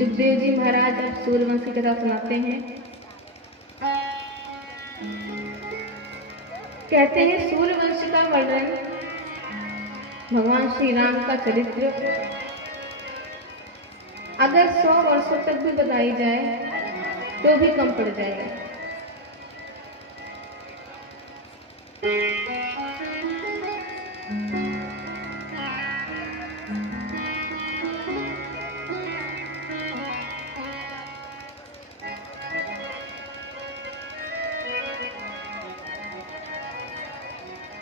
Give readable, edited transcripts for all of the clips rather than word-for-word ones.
सुखदेव जी महाराज अब सूर्यवंश की कथा सुनाते हैं। कहते हैं सूर्यवंश का वर्णन भगवान श्री राम का चरित्र अगर 100 वर्षों तक भी बताई जाए तो भी कम पड़ जाएगा।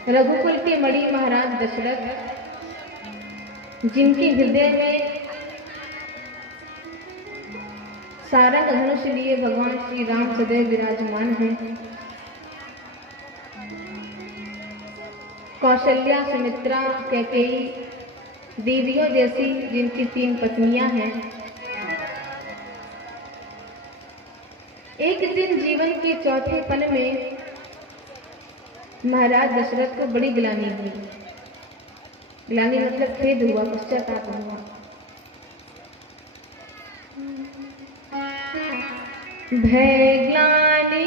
रघुकुल के मणि महाराज दशरथ, जिनके हृदय में सारंग धनुष लिए भगवान श्री राम सदैव विराजमान हैं। कौशल्या, सुमित्रा, कैकेयी देवियों जैसी जिनकी 3 पत्नियां हैं। एक दिन जीवन के चौथे पल में महाराज दशरथ को बड़ी ग्लानि हुई। ग्लानि मतलब खेद हुआ, पश्चाताप हुआ। भय ग्लानि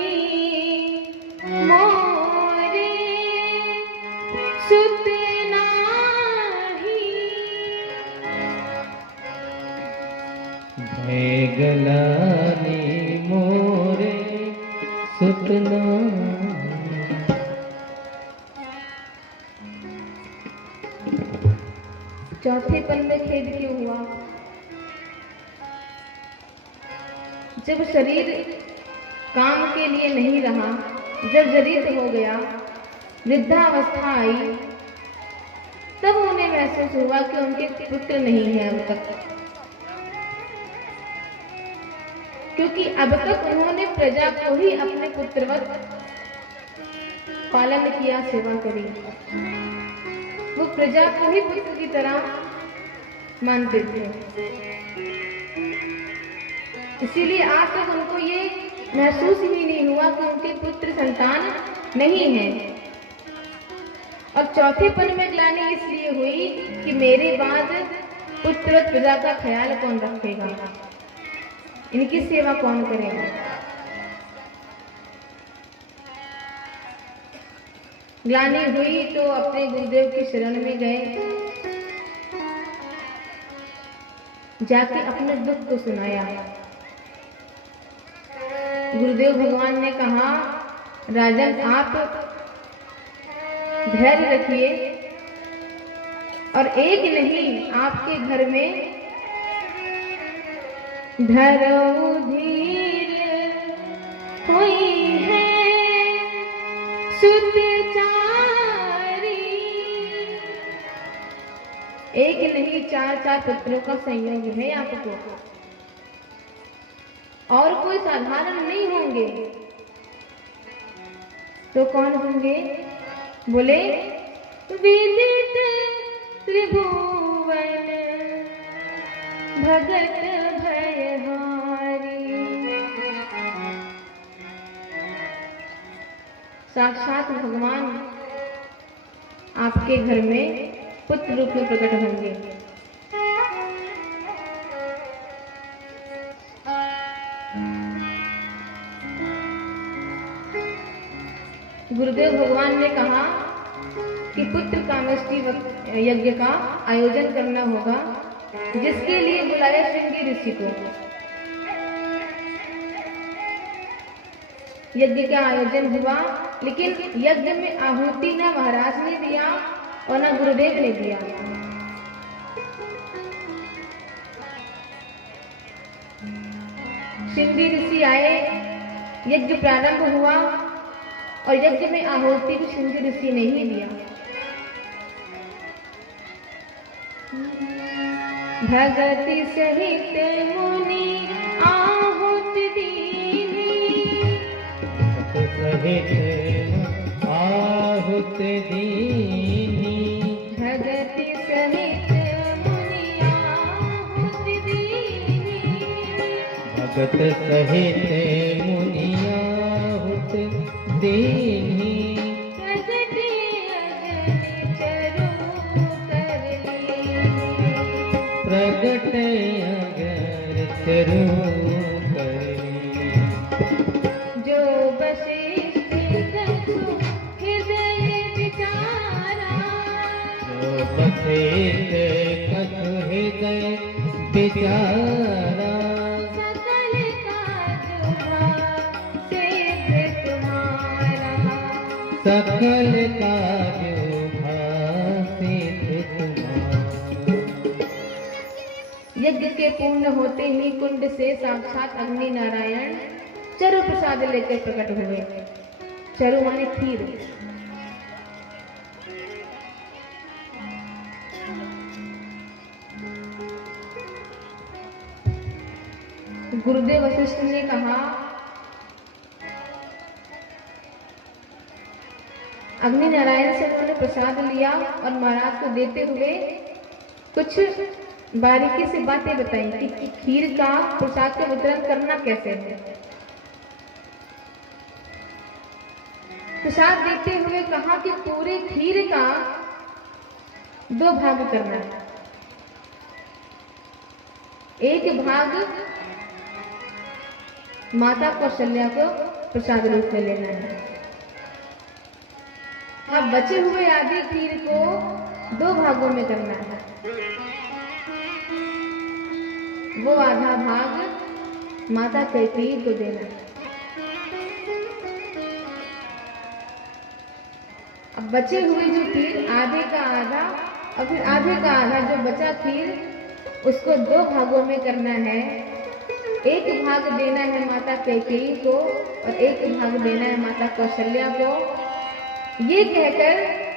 मोरे सुत नाहि, भय ग्लानि मोरे सुत नाहि। चौथे पल में खेद क्यों हुआ? जब शरीर काम के लिए नहीं रहा, जब जरित हो गया, वृद्धावस्था आई, तब उन्हें महसूस हुआ कि उनके पुत्र नहीं है अब तक। क्योंकि अब तक उन्होंने प्रजा को ही अपने पुत्रवत पालन किया, सेवा करी। वो प्रजा को ही पुत्र की तरह मानते थे। इसीलिए आज तक उनको ये महसूस ही नहीं हुआ कि उनके पुत्र संतान नहीं है। और चौथे पल में ग्लानि इसलिए हुई कि मेरे बाद पुत्रवत प्रजा का ख्याल कौन रखेगा, इनकी सेवा कौन करेगा। ग्लानि हुई तो अपने गुरुदेव की शरण में गए, जाके अपने दुख को सुनाया। गुरुदेव भगवान ने कहा, राजन आप धैर्य रखिए और एक नहीं आपके घर में धरो धीर हुई है सुत चारी। एक नहीं 4 पुत्रों का संयोग है आपको, और कोई साधारण नहीं होंगे। तो कौन होंगे? बोले विदित त्रिभुवन भगत भयहारी। साक्षात भगवान आपके घर में पुत्र रूप में प्रकट होंगे। गुरुदेव भगवान ने कहा कि पुत्र कामेष्टि यज्ञ का आयोजन करना होगा, जिसके लिए बुलाया श्रृंगी ऋषि को। यज्ञ का आयोजन हुआ, लेकिन यज्ञ में आहुति न महाराज ने दिया और न गुरुदेव ने दिया। श्रृंगी ऋषि आए, यज्ञ प्रारंभ हुआ और यज्ञ में आहुति भी श्रृंगी ऋषि ने ही दिया। भगति सहित मुनि आहुत दीनी, सहित आहुत दीनी, भगति सहित मुनि आहुत दीनी, भगत सहित मुनि आहुत दीनी। प्रगट अगर शुरू करनी। जो वशिष्ठ कछु हृदय विचारा, जो वशिष्ठ कछु हृदय विचारा, सकल काज सिद्ध तुम्हारा, सकल काज सिद्ध तुम्हारा। यज्ञ के पूर्ण होते ही कुंड से साक्षात अग्नि नारायण चरु प्रसाद लेकर प्रकट हुए। चरु माने खीर। गुरुदेव वशिष्ठ ने कहा, अग्नि नारायण से उन्होंने प्रसाद लिया और महाराज को देते हुए कुछ बारीकी से बातें बताई कि खीर का प्रसाद का वितरण करना कैसे है। प्रसाद देते हुए कहा कि पूरे खीर का 2 भाग करना है। एक भाग माता कौशल्या को प्रसाद रूप में लेना है। अब बचे हुए आधे खीर को 2 भागों में करना है। वो आधा भाग माता कैकेयी को देना है। अब बचे हुए जो खीर आधे का आधा और फिर आधे का आधा जो बचा खीर उसको 2 भागों में करना है। एक भाग देना है माता कैकेयी को और एक भाग देना है माता कौशल्या को। ये कहकर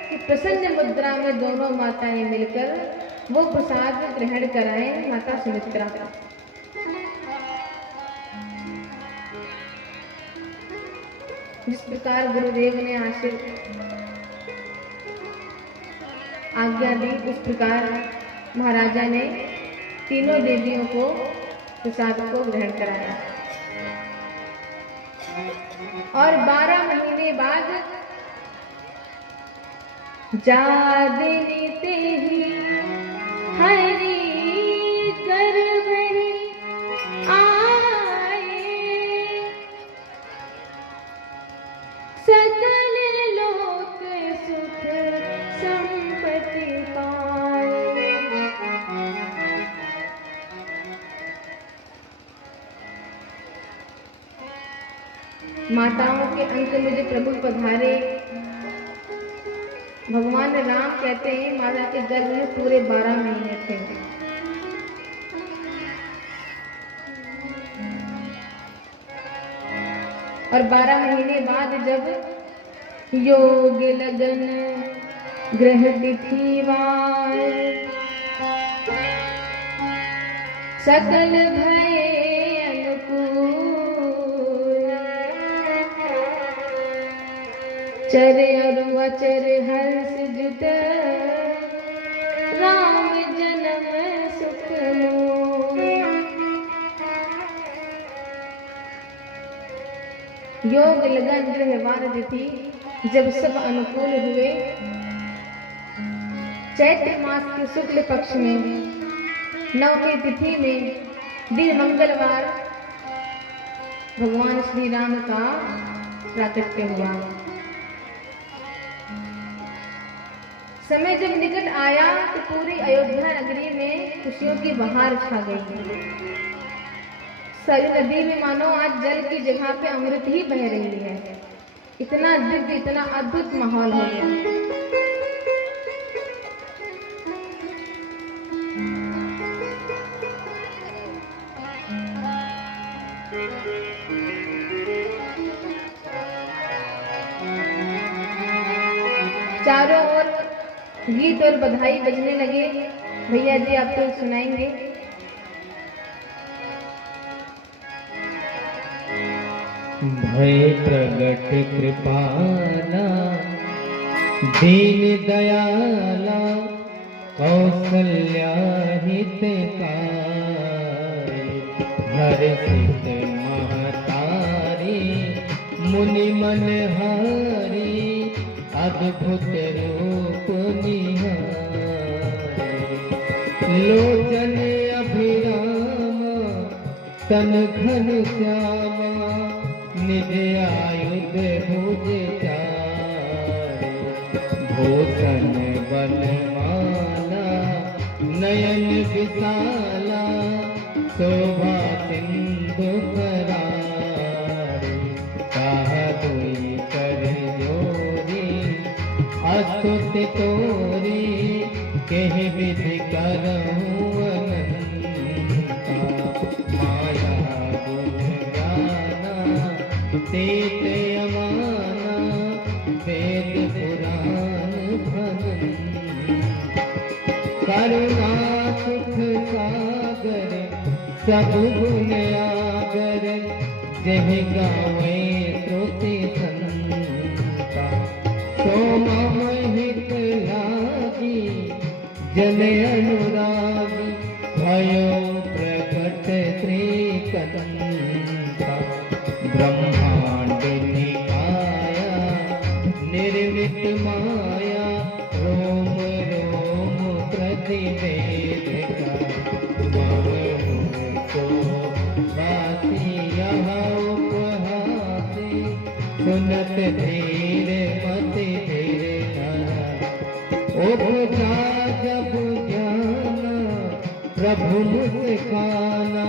कि प्रसन्न मुद्रा में दोनों माताएं मिलकर वो प्रसाद ग्रहण कराएं माता सुमित्रा का। जिस प्रकार गुरुदेव ने आज्ञा दी उस प्रकार महाराजा ने तीनों देवियों को प्रसाद को ग्रहण कराया। और 12 महीने बाद जादिनी तेहि हरि गर्भहि आए, सकल लोक सुख संपत्ति पाए। माताओं के अंत में जो प्रभु पधारे, भगवान राम कहते हैं माता के गर्भ में पूरे 12 महीने थे। और 12 महीने बाद जब योग लगन ग्रह तिथिवार, सकल भय अनुकूल, चर अरु अचर हर्ष जुट, राम जन्म सुख मोर। योग लगन ग्रहवार तिथि जब सब अनुकूल हुए, चैत्र मास के शुक्ल पक्ष में 9वीं तिथि में दिन मंगलवार भगवान श्री राम का प्राकट्य हुआ। समय जब निकट आया तो पूरी अयोध्या नगरी में खुशियों की बहार छा गई। सरयू नदी में मानो आज जल की जगह पे अमृत ही बह रही है। इतना दिव्य इतना अद्भुत माहौल हो गया। चारों ओर गीत और बधाई बजने लगे। भैया जी आपको सुनाएंगे। भय प्रगट कृपाला दीन दयाला कौसल्या हितकारी, हर्षित महतारी मुनि मनहारी, अद्भुत रूप निहारी। लोचन अभिराम तन घन श्यामा निज आयुध भुज चारे भूषण बनमाला नयन विशाला शोभा सिंधु करारी कहा दुई कर जोरी अस्तुति तोरी कह विधि करऊं अनंता माया गुण ज्ञाना तीत अमाना वेद पुराण भवन करुणा सुख सागर सब गुण आगर जह गावे श्रुति संता सोमा महित लागी जन अनुरागी भयो प्रकट श्रीकंता ब्रह्मांड निकाया निर्मित माया रोम रोम प्रतिवेद सुनत धीर मति धीर उपजा जब जाना प्रभु मुस्काना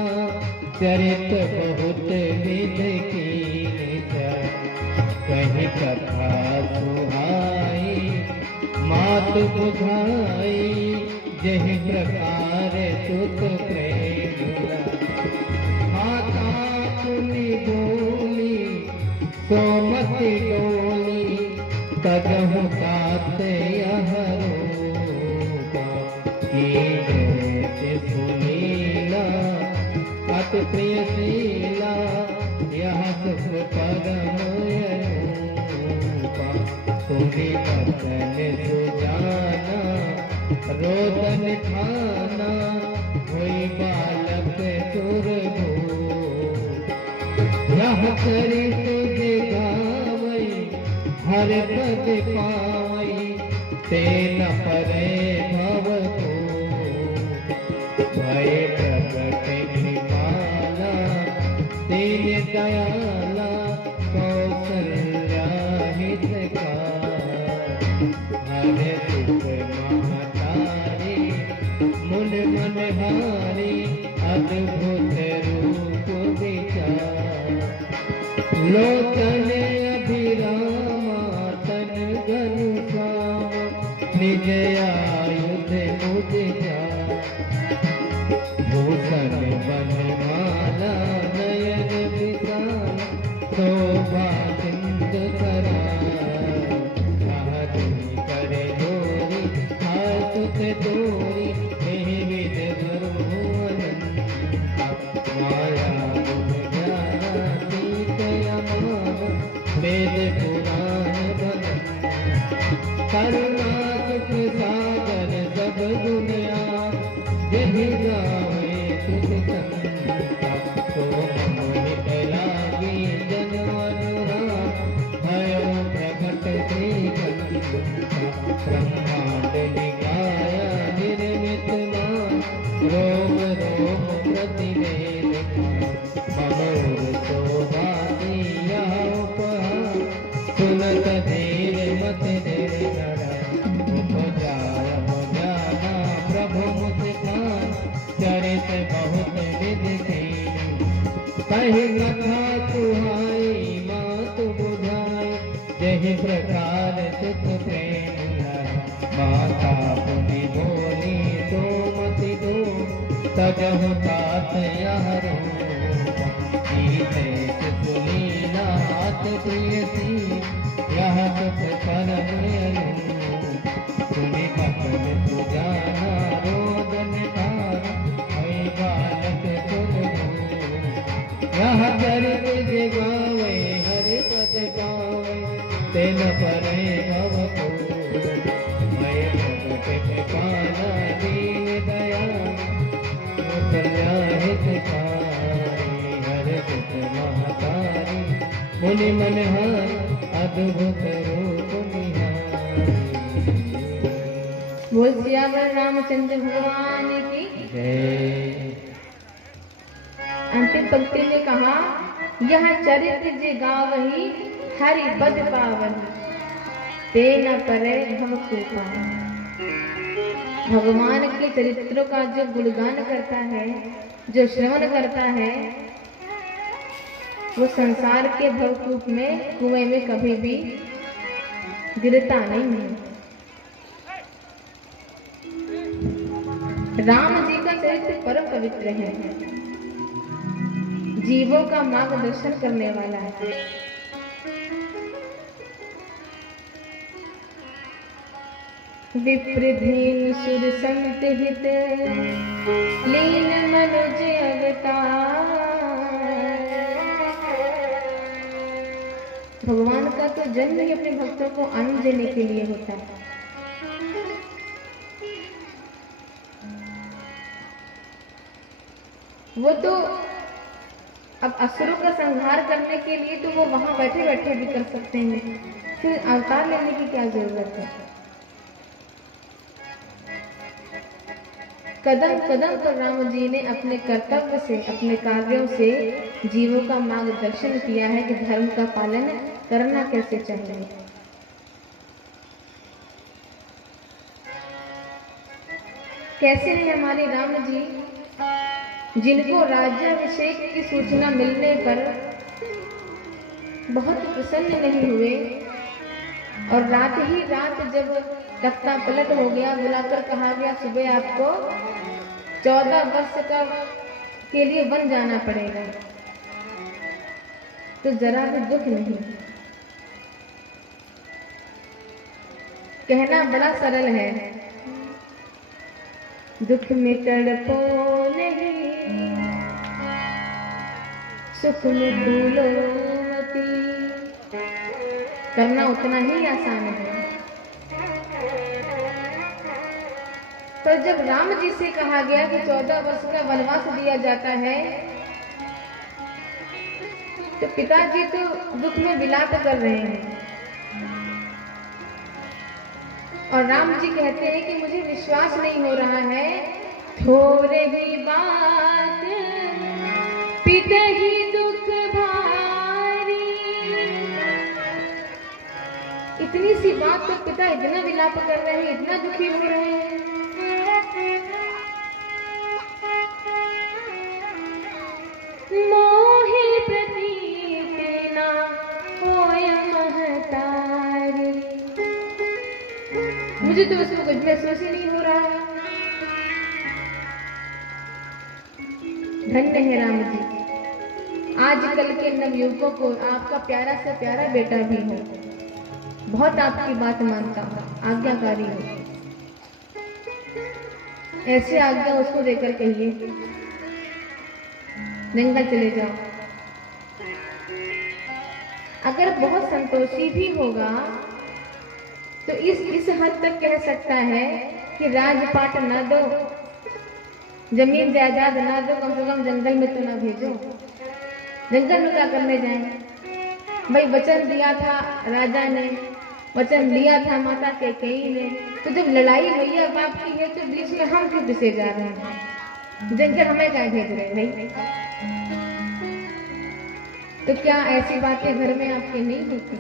चरित बहुत विध की कहीं कथा सुहाई मात बुझाई जही प्रकार सुत प्रेम माता सुनी बोली सोमति डोली तजहु तात यह रूपा की सुनीला अति प्रियशीला यह सुख परम रूपा तुम्ही बदन सुजाना रोदन खाना हुई बालक तुरभू यह चरित गावई हर पद पावई तेन परे भव को भय प्रकट कृपाला दीन दयाला कौशल्या हितकार हर सुख महतारी मुन मन हारी अद्भुत रूप विचार लोचन अभिरामा तन घन श्यामा निज आयुध मुझ जा भूषण बनमाला नयन विशाल शोभा सिंधु करारी कहा दुई कर जोरी आसुत तोरी कह विध करऊं अनंता माया वेद पुराण बन करुणा सुख सागर सब गुण जहि गावे सुख संता सोम मोहित लागी जन अनुराग भयो प्रकट श्रीकंता ब्रह्मांड निकाया निर्मित मान रोम रोम प्रतिवेद मनोर शोभा सुनत धीर मत धीर उपजाय जाना प्रभु मुस्कान चरित बहुत विधि कहीं कथा सुहाई मात बुझाई जही प्रकार सुख प्रेम माता पुनि बोली तो मति दो तजहु तात यह सुनीला प्रियसी यह सुख परम सुनि पकड़ सुजाना रोदन ठार हई बालक तुम यह चरित जगावे हर पद पावे तेन परे भव को मैं प्रकट पाना दीन दया कल्या हितकारी हर सुख महतारी मुनि मनहार अद्भुत रूप निहारी। बोल सियावर रामचंद्र भगवान की जय। अंतिम पंक्ति में कहा, यह चरित्र जे गावही हरि पद पावही, ते न परे भव कृपा। भगवान के चरित्रों का जो गुणगान करता है, जो श्रवण करता है, वो संसार के भवकूप में, कुएं में कभी भी गिरता नहीं है। राम जी का चरित्र परम पवित्र है, जीवों का मार्गदर्शन करने वाला है। विप्रधीन सुर संत हित लीन मनुज अवतार। भगवान का तो जन्म ही अपने भक्तों को आनंद देने के लिए होता है। वो तो अब असुरों का संहार करने के लिए तो वो वहां बैठे बैठे भी कर सकते हैं, फिर अवतार लेने की क्या जरूरत है। कदम कदम पर राम जी ने अपने कर्तव्य से, अपने कार्यों से जीवों का मार्गदर्शन किया है कि धर्म का पालन करना कैसे चाहिए। कैसे हैं हमारे राम जी, जिनको राज्याभिषेक की सूचना मिलने पर बहुत प्रसन्न नहीं हुए, और रात ही रात जब तख्ता पलट हो गया, बुलाकर कहा गया सुबह आपको 14 वर्ष के लिए वन जाना पड़ेगा, तो जरा भी दुख नहीं। कहना बड़ा सरल है, दुख में तड़पो नहीं, सुख में भूलो मती। करना उतना ही आसान है। पर जब राम जी से कहा गया कि 14 वर्ष का वनवास दिया जाता है, तो पिताजी तो दुख में विलाप कर रहे हैं, और राम जी कहते हैं कि मुझे विश्वास नहीं हो रहा है, थोड़े ही बात पिता ही दुख भारी। इतनी सी बात तो पिता इतना विलाप कर रहे हैं, इतना दुखी हो रहे हैं। मोहे प्रतीत ना होय महतारी। मुझे तो उसमें कुछ महसूस ही नहीं हो रहा है। धन्य है राम जी, आजकल के नवयुवकों को आपका प्यारा से प्यारा बेटा भी हो, बहुत आपकी बात मानता हूँ, आज्ञाकारी हो। ऐसे आज्ञा उसको देकर कहिए जंगल चले जाओ। अगर बहुत संतोषी भी होगा तो इस हद तक कह सकता है कि राजपाट ना दो, जमीन जायदाद ना दो, कम से कम जंगल में तो ना भेजो। जंगल में क्या करने जाएं? भाई वचन दिया था राजा ने, वचन लिया था माता कैकेयी ने, तो जब लड़ाई भैया बाप की है तो बीच में हम क्यों पिसे जा रहे हैं? जंगल हमें क्या भेज रहे हैं? तो क्या ऐसी बातें घर में आपके नहीं होती?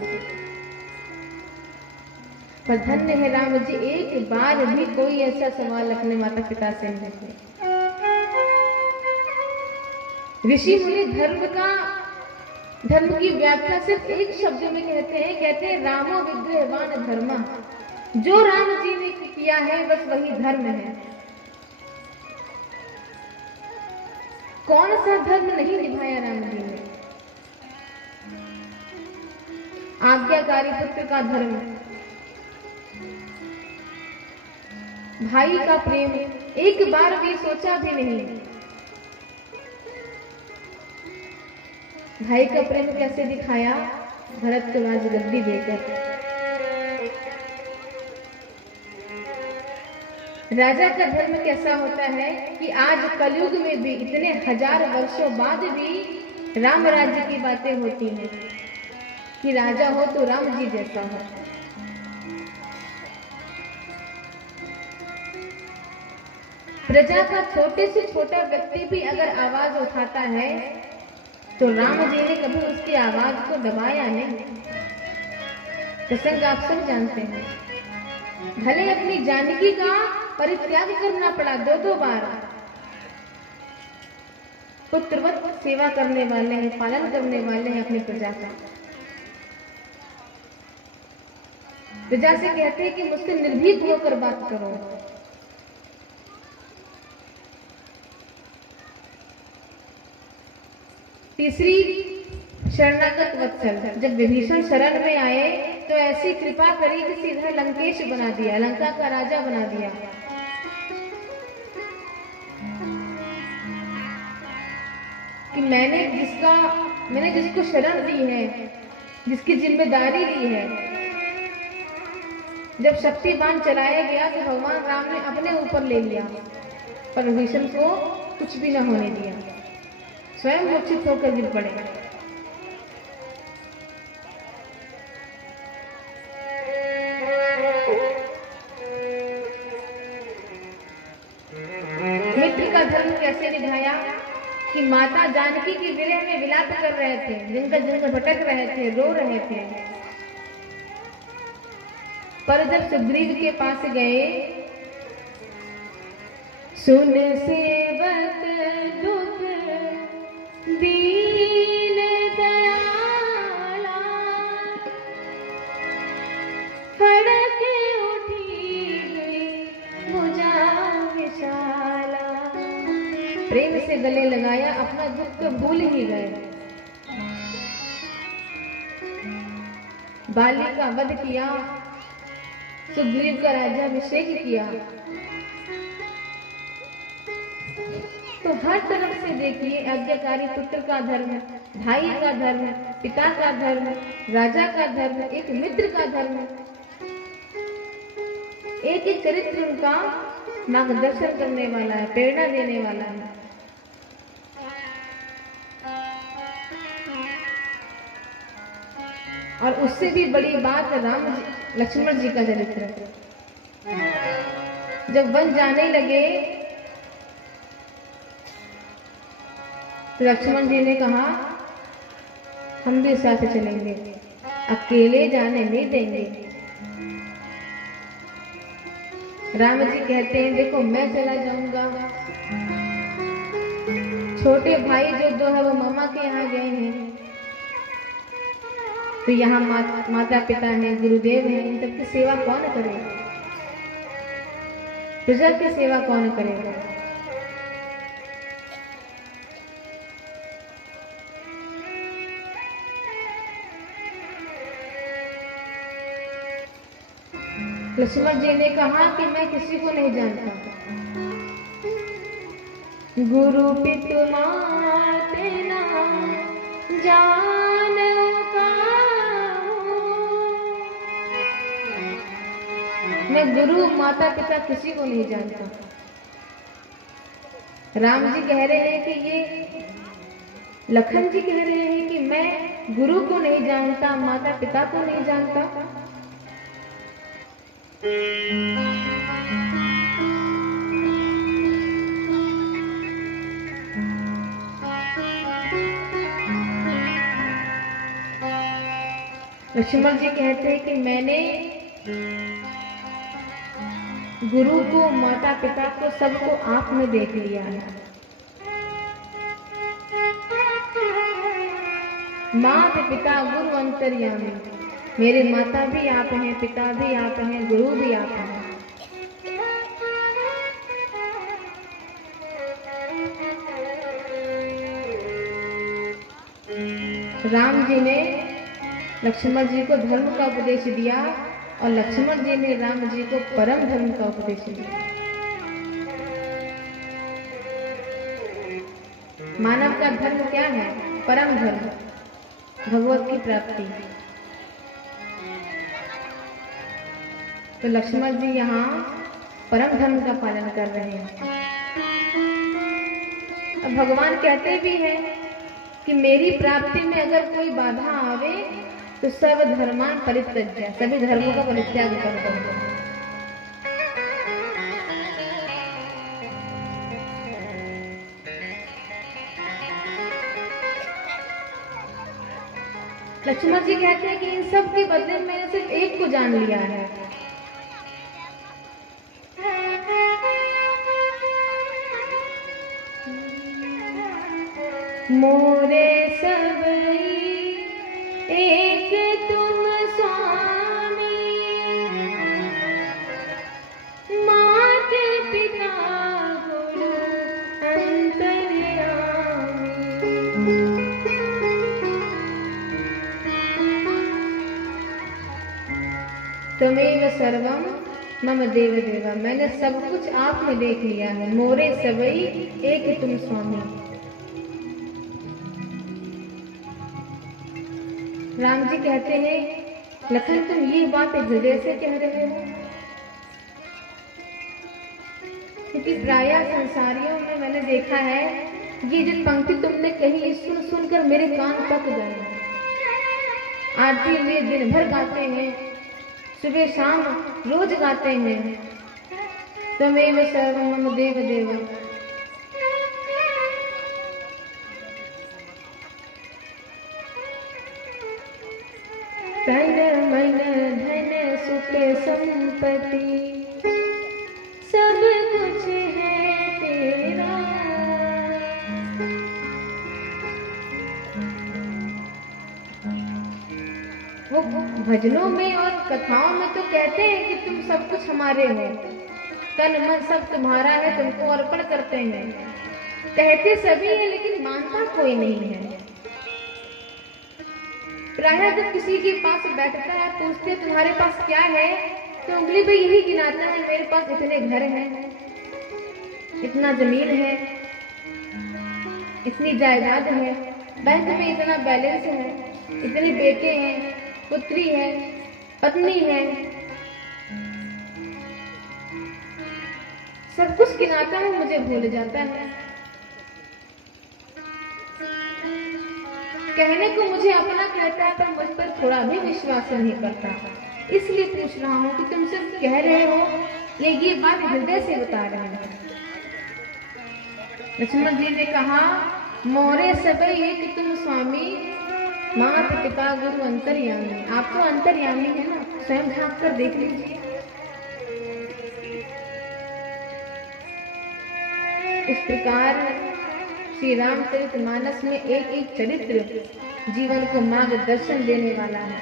पर धन्य है राम जी, एक बार भी कोई ऐसा सवाल अपने माता पिता से नहीं पूछे। ऋषि मुनि धर्म की व्याख्या सिर्फ एक शब्द में कहते हैं रामो विग्रहवान धर्मा। जो राम जी ने किया है बस वही धर्म है। कौन सा धर्म नहीं निभाया राम जी ने? आज्ञाकारी पुत्र का धर्म, भाई का प्रेम एक बार भी सोचा भी नहीं। भाई का प्रेम कैसे दिखाया? भरत को राजगद्दी देकर। राजा का धर्म कैसा होता है कि आज कलयुग में भी इतने हजार वर्षों बाद भी राम राज्य की बातें होती हैं कि राजा हो तो राम जी जैसा हो। प्रजा का छोटे से छोटा व्यक्ति भी अगर आवाज उठाता है तो राम जी ने कभी उसकी आवाज को दबाया नहीं। प्रसंग आप सब जानते हैं। भले अपनी जानकी का परित्याग करना पड़ा 2-2 बार, पुत्रवत सेवा करने वाले हैं, पालन करने वाले हैं अपनी प्रजा का। प्रजा से कहते हैं कि मुझसे निर्भीक होकर बात करो। तीसरी, शरणागत वत्सल। जब विभीषण शरण में आए तो ऐसी कृपा करी कि सीधा लंकेश बना दिया, लंका का राजा बना दिया। कि मैंने जिसको शरण दी है, जिसकी जिम्मेदारी ली है, जब शक्ति बाण चलाया गया तो भगवान राम ने अपने ऊपर ले लिया, पर विभीषण को कुछ भी न होने दिया, स्वयं मूर्छित होकर गिर पड़े। मित्र का धर्म कैसे निभाया कि माता जानकी की विरह में विलाप कर रहे थे, जंगल जंगल भटक रहे थे, रो रहे थे, पर जब सुग्रीव के पास गए, सुन सेवक दुख दीन दयाला, खड़क उठी गई भुजा विशाला। प्रेम से गले लगाया, अपना दुख तो भूल ही गए। बाली का वध किया, सुग्रीव का राज्याभिषेक किया। तो हर तरफ से देखिए, आज्ञाकारी पुत्र का धर्म, भाई का धर्म, पिता का धर्म, राजा का धर्म, एक मित्र का धर्म, एक एक चरित्र उनका मार्गदर्शन करने वाला है, प्रेरणा देने वाला है। और उससे भी बड़ी बात लक्ष्मण जी का चरित्र। जब वन जाने लगे तो लक्ष्मण जी ने कहा, हम भी साथ चलेंगे, अकेले जाने नहीं देंगे। राम जी कहते हैं, देखो मैं चला जाऊंगा, छोटे भाई जो 2 है वो मामा के यहाँ गए हैं, तो यहाँ माता पिता हैं, गुरुदेव हैं, इन सबकी सेवा कौन करेगा? प्रजा की सेवा कौन करेगा? लक्ष्मण जी ने कहा कि मैं किसी को नहीं जानता, गुरु पितु माते ना जानो काहू। मैं गुरु माता पिता किसी को नहीं जानता। राम जी कह रहे हैं कि ये लखन जी कह रहे हैं कि मैं गुरु को नहीं जानता, माता पिता को नहीं जानता। लक्ष्मण जी कहते हैं कि मैंने गुरु को, माता पिता को, सबको आप में देख लिया है। माता पिता गुरु अंतर्यामी, मेरे माता भी आप हैं, पिता भी आप हैं, गुरु भी आप हैं। राम जी ने लक्ष्मण जी को धर्म का उपदेश दिया और लक्ष्मण जी ने राम जी को परम धर्म का उपदेश दिया। मानव का धर्म क्या है? परम धर्म, भगवत की प्राप्ति। तो लक्ष्मण जी यहाँ परम धर्म का पालन कर रहे हैं। अब भगवान कहते भी हैं कि मेरी प्राप्ति में अगर कोई बाधा आवे तो सर्व धर्मान परित्यज्य, सभी धर्मों का परित्याग कर दो। लक्ष्मण जी कहते हैं कि इन सब के बदले में मैंने सिर्फ एक को जान लिया है। मोरे सबई एक तुम स्वामी, मात पिता गुरु अंतर्यामी। त्वमेव सर्वम मम देव देवा, मैंने सब कुछ आप में देख लिया है। मोरे सबई एक तुम स्वामी। राम जी कहते हैं लखन तुम ये बात हृदय से कह रहे हो, क्योंकि प्रायः संसारियों में मैंने देखा है ये जो पंक्ति तुमने कही सुन सुनकर मेरे कान पक गए। आरती में दिन भर गाते हैं, सुबह शाम रोज गाते हैं, त्वमेव सर्वं मम देव देव। तन मन धन सुख संपत्ति सब कुछ है तेरा। वो भजनों में और कथाओं में तो कहते हैं कि तुम सब कुछ हमारे हो, तन मन सब तुम्हारा है, तुमको अर्पण करते हैं। कहते सभी है लेकिन मानता कोई नहीं है। प्रायः जब किसी के पास बैठता है पूछते तुम्हारे पास क्या है, तो उंगली पे यही गिनाता है मेरे पास इतने घर हैं, इतना जमीन है, इतनी जायदाद है, बैंक में इतना बैलेंस है, इतने बेटे हैं, पुत्री है, पत्नी है, सब कुछ गिनाता है, मुझे भूल जाता है। कहने को मुझे अपना कहता है पर मुझ पर थोड़ा भी विश्वास नहीं करता। इसलिए पूछ रहा हूँ कि तुम सिर्फ कह रहे हो या ये बात हृदय से बता रहे हो। लक्ष्मण जी ने कहा मोरे सबई एक तुम स्वामी, मात पिता गुरु अंतर्यामी। आप तो अंतर्यामी है ना, स्वयं झांक कर देख लीजिए। इस प्रकार श्री रामचरितमानस में एक एक चरित्र जीवन को मार्गदर्शन देने वाला है।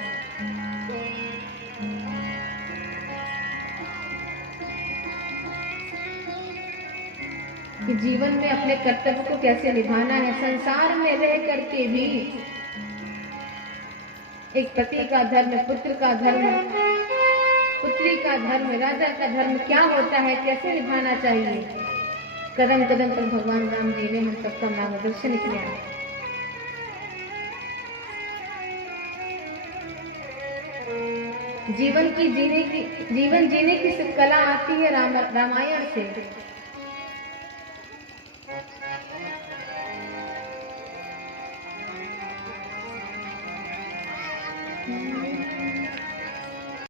कि जीवन में अपने कर्तव्य को कैसे निभाना है। संसार में रह करके भी एक पति का धर्म, पुत्र का धर्म, पुत्री का धर्म, राजा का धर्म क्या होता है, कैसे निभाना चाहिए, कदम कदम पर भगवान राम जी ने हम सबका मार्गदर्शन किया। जीवन जीने की सिर्फ कला आती है रामायण से।